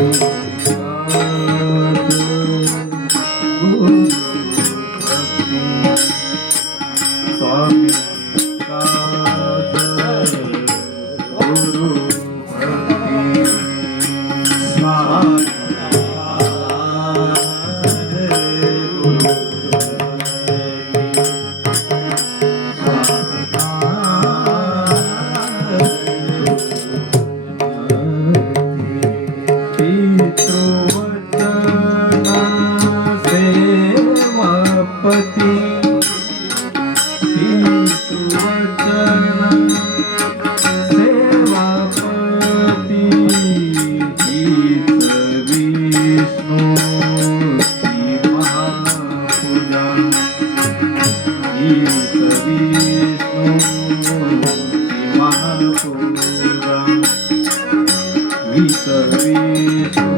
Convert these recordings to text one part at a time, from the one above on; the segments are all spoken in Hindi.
Música Thank you.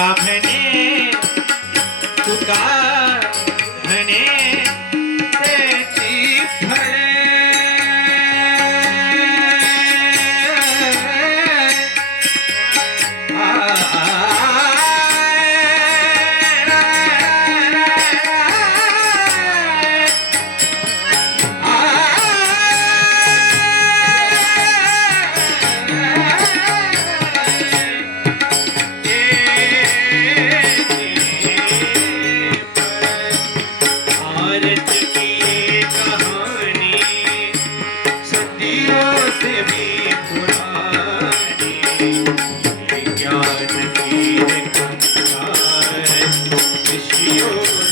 का भने तू का